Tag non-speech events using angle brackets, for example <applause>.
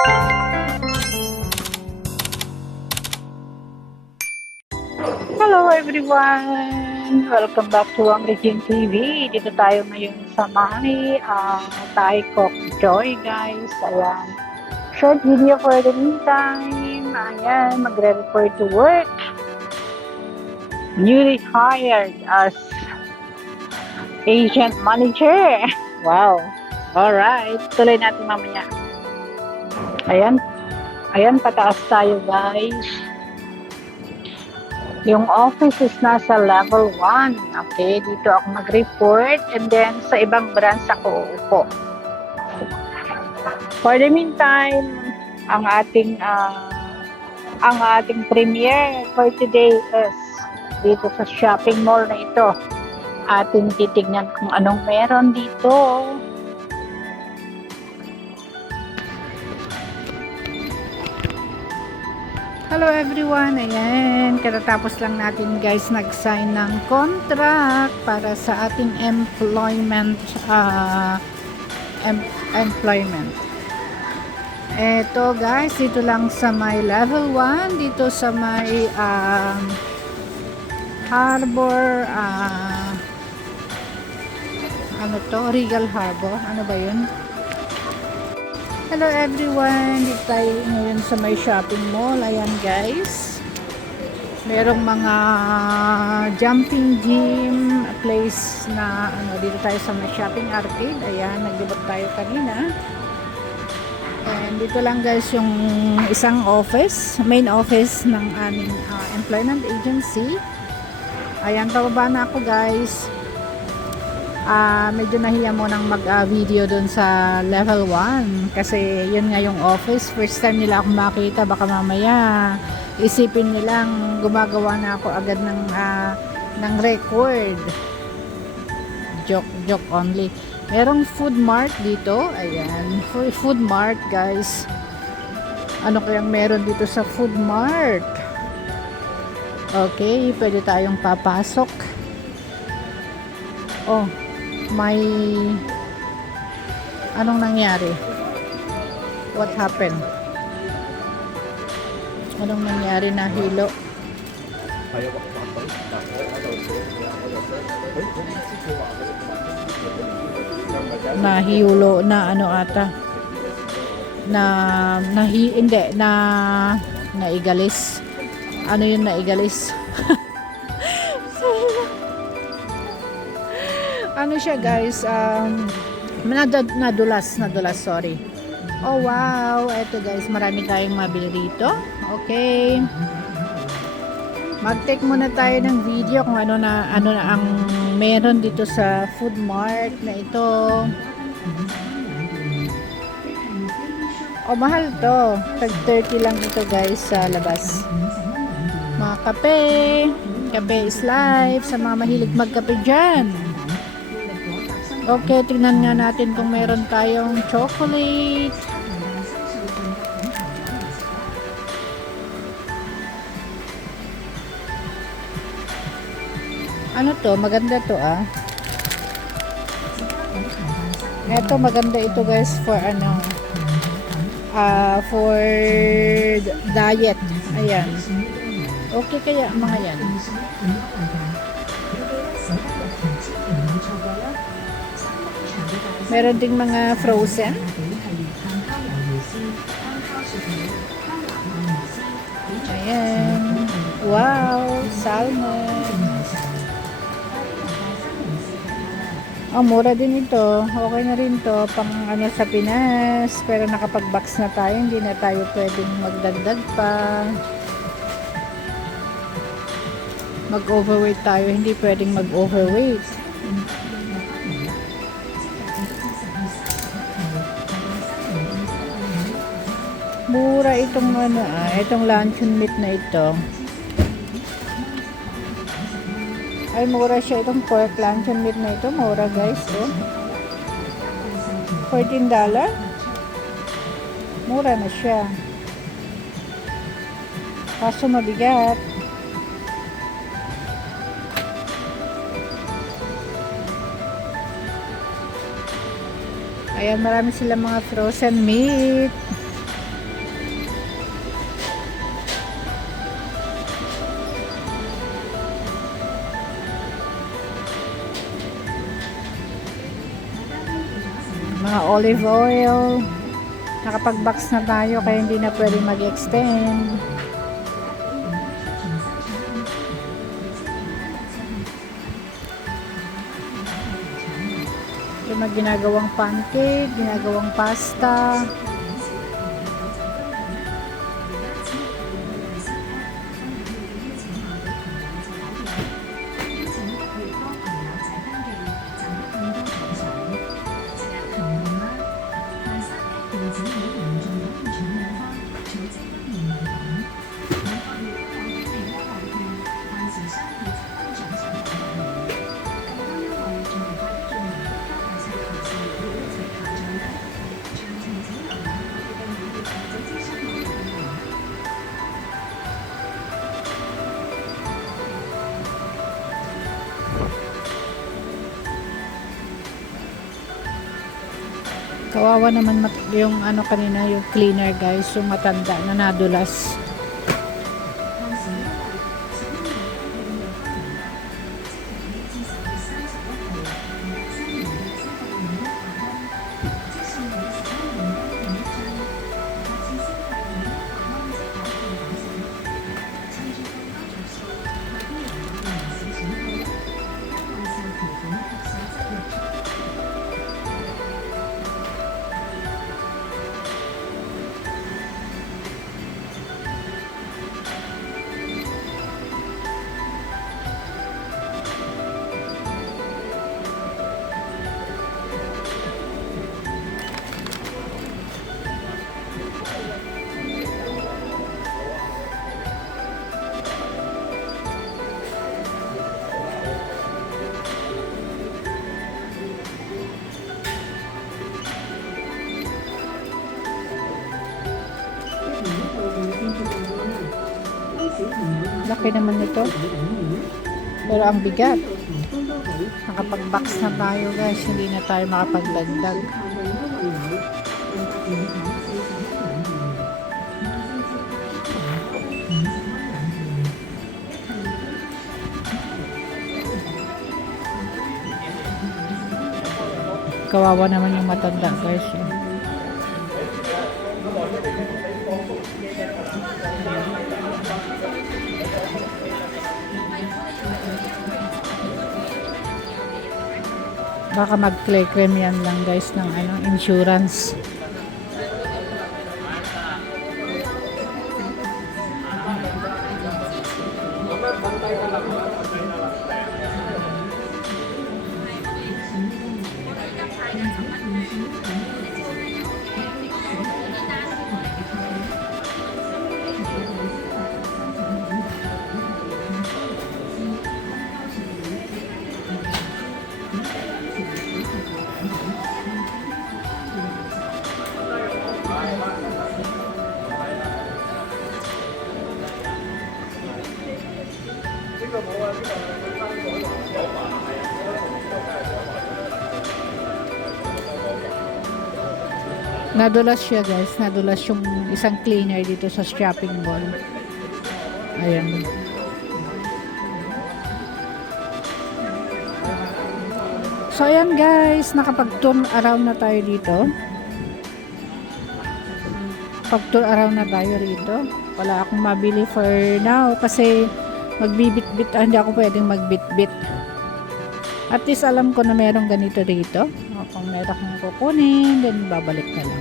Hello everyone! Welcome back to ang Regine TV. Dito tayo ngayon sa may uh, Thai Cook Joy guys. Ayan. Short video for the meantime. Ayan, magre-report to work. Newly hired as agent manager. <laughs> Wow. Alright. Tuloy natin mamaya. Ayan. Ayan, pataas tayo guys. Yung office is nasa level 1. Okay, dito ako mag-report and then sa ibang branch ako uupo. For the meantime, ang ating ah, ang ating premiere for today is dito sa shopping mall na ito. Ating titignan kung anong meron dito. Hello everyone! Ayan, katatapos lang natin guys nag-sign ng contract para sa ating employment ah, em- employment. Eto guys, dito lang sa may level 1, dito sa may um, Harbor ah, ano to? Regal Harbor. Ano ba yun? Hello everyone! Dito tayo ngayon sa may shopping mall. Ayan guys. Merong mga jumping gym place na ano dito tayo sa may shopping arcade. Ayan, naglibot tayo kanina. And dito lang guys yung isang office, main office ng aming ah, employment agency. Ayan, pababa na ako guys. Ah, medyo nahiya mo nang mag-video doon sa level 1 kasi yun nga yung office. First time nila ako makita. Baka mamaya isipin nilang gumagawa na ako agad ng ah, ng record. Joke joke only. Merong food mart dito. Ayan. Food mart guys. Ano kayang meron dito sa food mart? Okay pwede tayong papasok. Oh may anong nangyari? What happened? Anong nangyari na hilo? Nahiulo na ano ata? Na nahi hindi na naigalis ano yung naigalis <laughs> ano siya guys um nad- nadulas nadulas sorry. Oh wow. Eto guys marami tayong mabili dito. Okay. Mag-take muna tayo ng video kung ano na ano na ang meron dito sa food mart na ito. Oh mahal to. Tag 30 lang ito guys sa labas. Mga kape. Kape is life. Sa mga mahilig magkape dyan Okay, tingnan nga natin kung meron tayong chocolate. Ano to? Maganda to ah. Ito maganda ito guys for ano ah for diet. Ayan. Okay kaya mga yan. Meron ding mga frozen. Ayan. Wow, salmon. Oh, mura din ito. Okay na rin to pang ano sa Pinas. Pero nakapag-box na tayo, hindi na tayo pwedeng magdagdag pa. Mag-overweight tayo, hindi pwedeng mag-overweight. Mura itong ano ah, itong luncheon meat na ito. Ay, mura siya itong pork luncheon meat na ito. Mura guys, oh. $14 Mura na siya. Kaso mabigat. Ayan, marami sila mga frozen meat. Olive oil. Nakapag-box na tayo kaya hindi na pwede mag-extend. Yung mga ginagawang pancake, ginagawang pasta. Kawawa naman yung ano kanina, yung cleaner guys, yung matanda na nadulas. Laki naman nito. Pero ang bigat. Nakapag-box na tayo guys, hindi na tayo makapaglagdag. Kawawa naman yung matanda guys. eh. Baka mag-claim yan lang guys ng ano, insurance. Nadulas siya guys. Nadulas yung isang cleaner dito sa shopping mall. Ayan. So ayan guys, nakapag-turn around na tayo dito. Pag-turn around na tayo rito. Wala akong mabili for now kasi magbibit-bit, ah, hindi ako pwedeng magbit-bit. At least alam ko na merong ganito rito. O, kung meron akong kukunin, then babalik na lang.